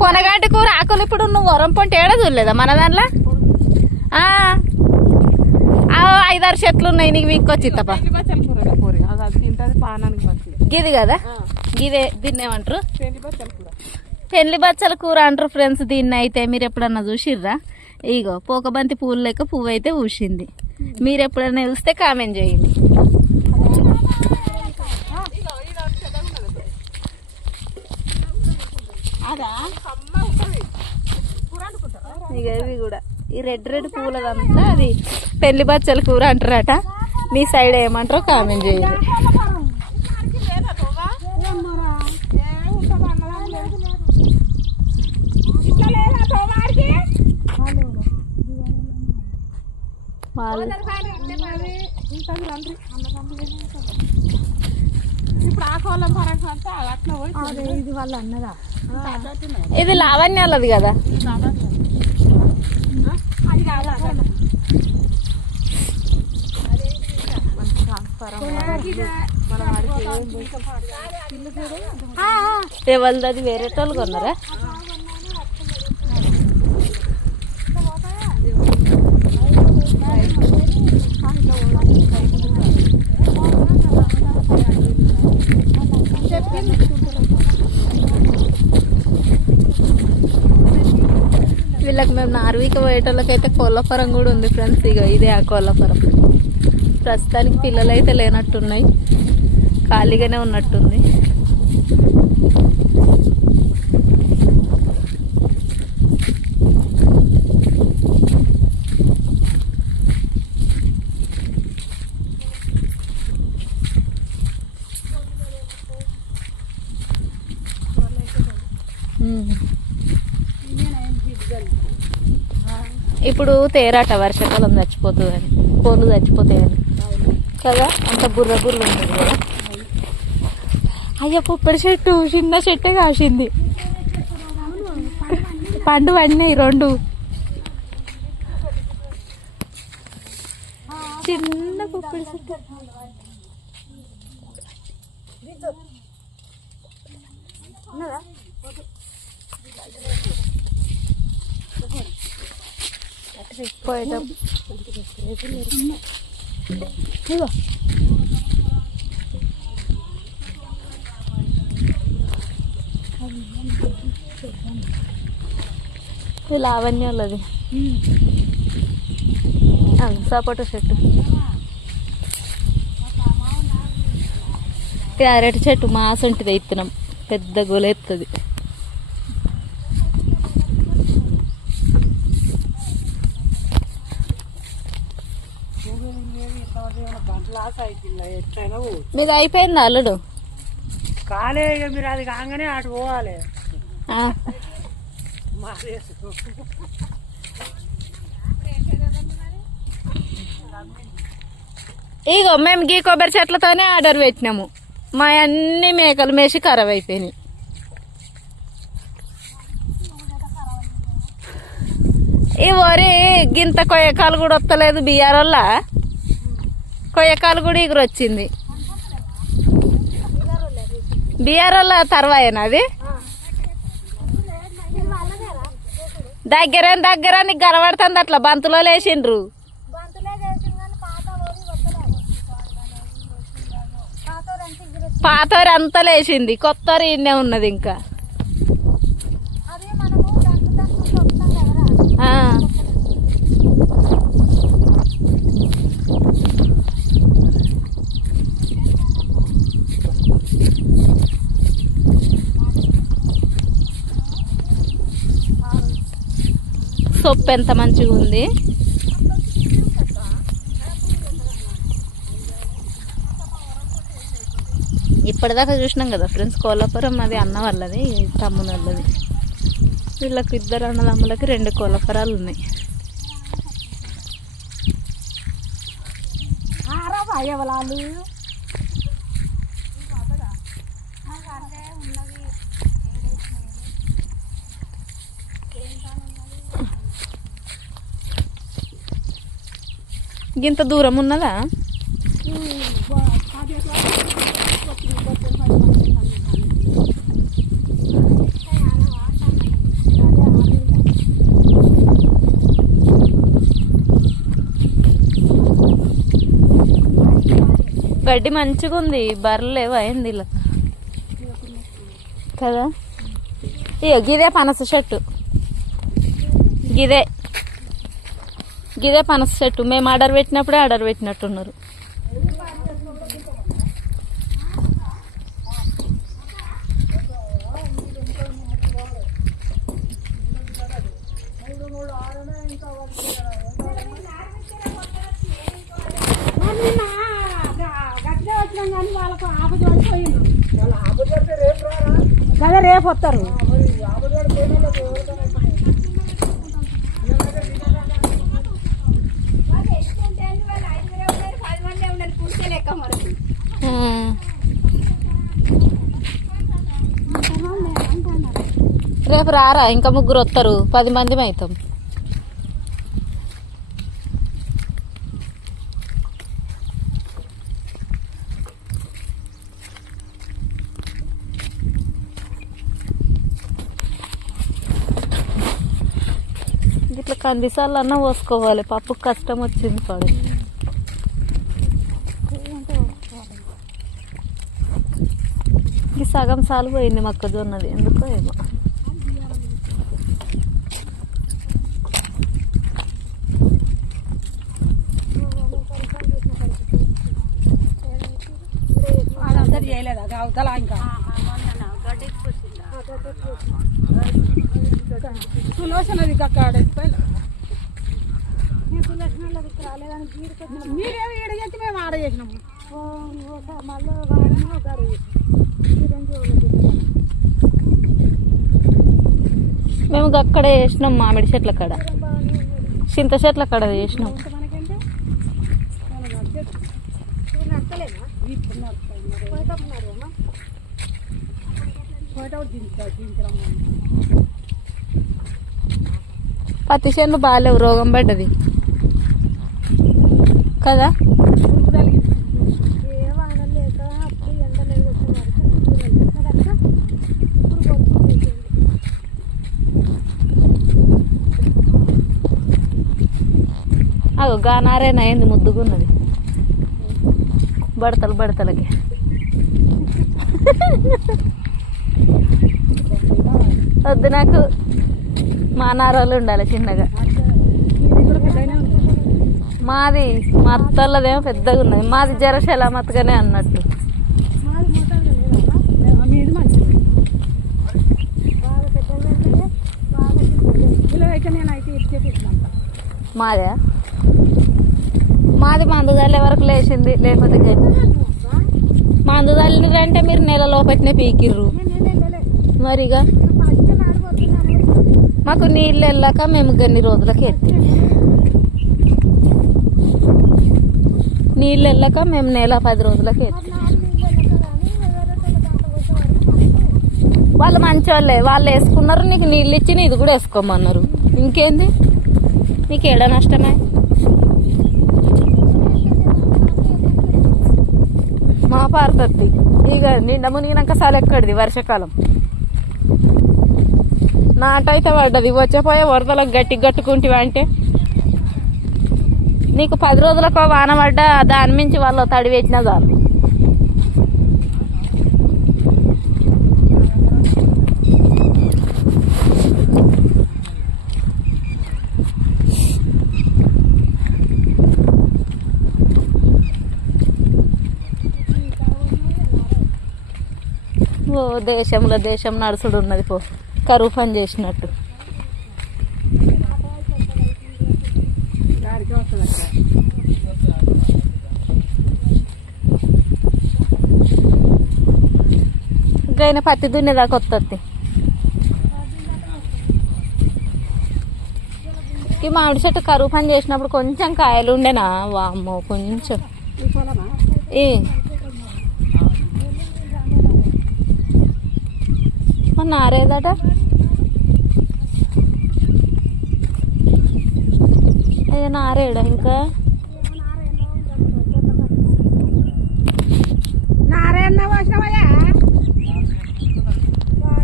పొనగాటి కూర ఆకులు ఇప్పుడు నువ్వు వరం పొంటి ఏడ చూడలేదా మన దాంట్లో? ఐదారు చెట్లు ఉన్నాయి నీకు వీక్కొచ్చి తప్ప గిది కదా? గిదే దీన్ని ఏమంటారు పెళ్ళి బచ్చల కూర అంటారు ఫ్రెండ్స్ దీన్ని అయితే మీరు ఎప్పుడన్నా చూసిర్రా? ఇగో పోకబంతి పూలు లెక్క పువ్వు అయితే ఊసింది మీరు ఎప్పుడన్నా చూస్తే కామెంట్ చేయండి అదా అమ్మ ఉంటుంది కూర అనుకుంటారా ఇక ఇవి కూడా. ఈ రెడ్ రెడ్ పూలదంతా అది పెళ్ళి బచ్చల కూర అంటారట. మీ సైడ్ ఏమంటారో కామెంట్ చేయండి. లేదా ఇది వాళ్ళు అన్నదా ఇది లావణ్యాలది కదా. ఎవరిది అది వేరే వాళ్ళు కొన్నారా? వీళ్ళకి మేము నార్వీకి పోయేటోళ్ళకి అయితే కోళ్ళఫరం కూడా ఉంది ఫ్రెండ్స్. ఇక ఇదే ఆ కోళ్ళఫరం. ప్రస్తుతానికి పిల్లలు అయితే లేనట్టున్నాయి. ఖాళీగానే ఉన్నట్టుంది. ఇప్పుడు తేరాట వర్షాకాలం చచ్చిపోతుందని కోళ్ళు చచ్చిపోతాయని. కదా? అంత బుర్ర బుర్ర ఉంటుంది కదా? అయ్యో పుప్పడి చెట్టు చిన్న చెట్టే కాసింది. పండు పడినాయి రెండు. చిన్న పుప్పడి చెట్టు. పోయేటప్పుడు ఇదిగో. ఇది లావణ్య వాళ్ళది అది సపోటా చెట్టు క్యారెట్ అరటి చెట్టు మాసంటిది ఇత్తనం పెద్ద గొలెత్తది మీది అయిపోయింది అల్లుడు? కాలే ఇక మీరు అది కాగానే అటు పోవాలి. ఇగో మేము గీ కొబ్బరి చెట్లతోనే ఆర్డర్ పెట్టినాము. మా అన్ని మేకలు మేసి ఖరాబ్ అయిపోయినాయి. ఈ వరి గింత కొయ్యకాలు కూడా వస్తలేదు బియ్యార వల్ల. కొయ్యకాలు కూడా ఇగురు వచ్చింది బియ్యార వల్ల తర్వాయేనా అది? దగ్గర దగ్గర నీకు కనబడుతుంది అట్లా బంతులో లేచిండ్రు. పాతోరి అంతా లేచింది కొత్త ఇన్నే ఉన్నది ఇంకా. చూపు ఎంత మంచిగా ఉంది? ఇప్పటిదాకా చూసినాం కదా ఫ్రెండ్స్ కోలాపురం అది అన్న వాళ్ళది తమ్ముని వాళ్ళది. వీళ్ళకి ఇద్దరు అన్నదమ్ములకి రెండు కోలాపురాలు ఉన్నాయి. ఎవలాలు? ఇంత దూరం ఉన్నదా? గడ్డి మంచిగా ఉంది బర్రెలు అయింది ఇలా. కదా? ఇదే పనస చెట్టు గిదే. గిదే పనస చెట్టు. మేము ఆర్డర్ పెట్టినప్పుడే ఆర్డర్ పెట్టినట్టున్నారు. కదా రేపు వస్తారు. రేపు రారా? ఇంకా ముగ్గురు వస్తారు. పది మంది అవుతాం. ఇట్లా కందిసార్లు అన్నా పోసుకోవాలి. పప్పు కష్టం వచ్చింది పడు ఈ సగం సాలు పోయింది మొక్కజొన్నది ఎందుకో ఏమో. అవతల ఇంకా? సులోచనది అక్కడ మీరేమి ఈడ చేసి మేము ఆడ చేసినాము? మేము అక్కడే చేసినాం మామిడి చెట్ల కాడ. చింత చెట్ల కాడ చేసినాం పత్తి చేను బాగాలేవు రోగం పడ్డది. కదా? గానారేనా అయింది ముద్దుగున్నది బడతలు బడతలకి వద్దు నాకు మా నారోళ్ళు ఉండాలి చిన్నగా మాది మా అత్తళ్ళదేమో పెద్దగా ఉన్నది మాది జరశల మతగానే అన్నట్టు మాదే మాది మందు వరకు లేచింది లేకపోతే గడ్డి. మందు మీరు నెల లోపట్నే పీకిర్రు. మరిగా? మాకు నీళ్ళు వెళ్ళాక మేము గన్ని రోజులకి ఎత్తి నీళ్ళు వెళ్ళాక మేము నెల పది రోజులకి ఎత్తి వాళ్ళు మంచోళ్ళే వాళ్ళు వేసుకున్నారు నీకు నీళ్ళు ఇచ్చి నీది కూడా వేసుకోమన్నారు. ఇంకేంది? నీకు ఏడా నష్టమే మా పారుతుంది ఇక నిండ మునిగినాక సాలు ఎక్కడిది వర్షాకాలం. నాటైతే పడ్డది. వచ్చేపోయే వరదలకు గట్టి గట్టుకుంటివి అంటే నీకు పది రోజులకు వాన పడ్డా దాని మించి వాళ్ళు తడి పెట్టినా చాలు. ఓ దేశంలో దేశం నడుసుడు ఉన్నది పో. కరువు పని చేసినట్టు. గైన పత్తి దున్నేదాకా వస్తుంది ఈ మామిడి చెట్టు కరువు పని చేసినప్పుడు కొంచెం కాయలు ఉండేనా వామ్మో కొంచెం. ఈ ഒന്നാരേതാട്ടാ നാരയിടാ നിങ്ങൾക്ക്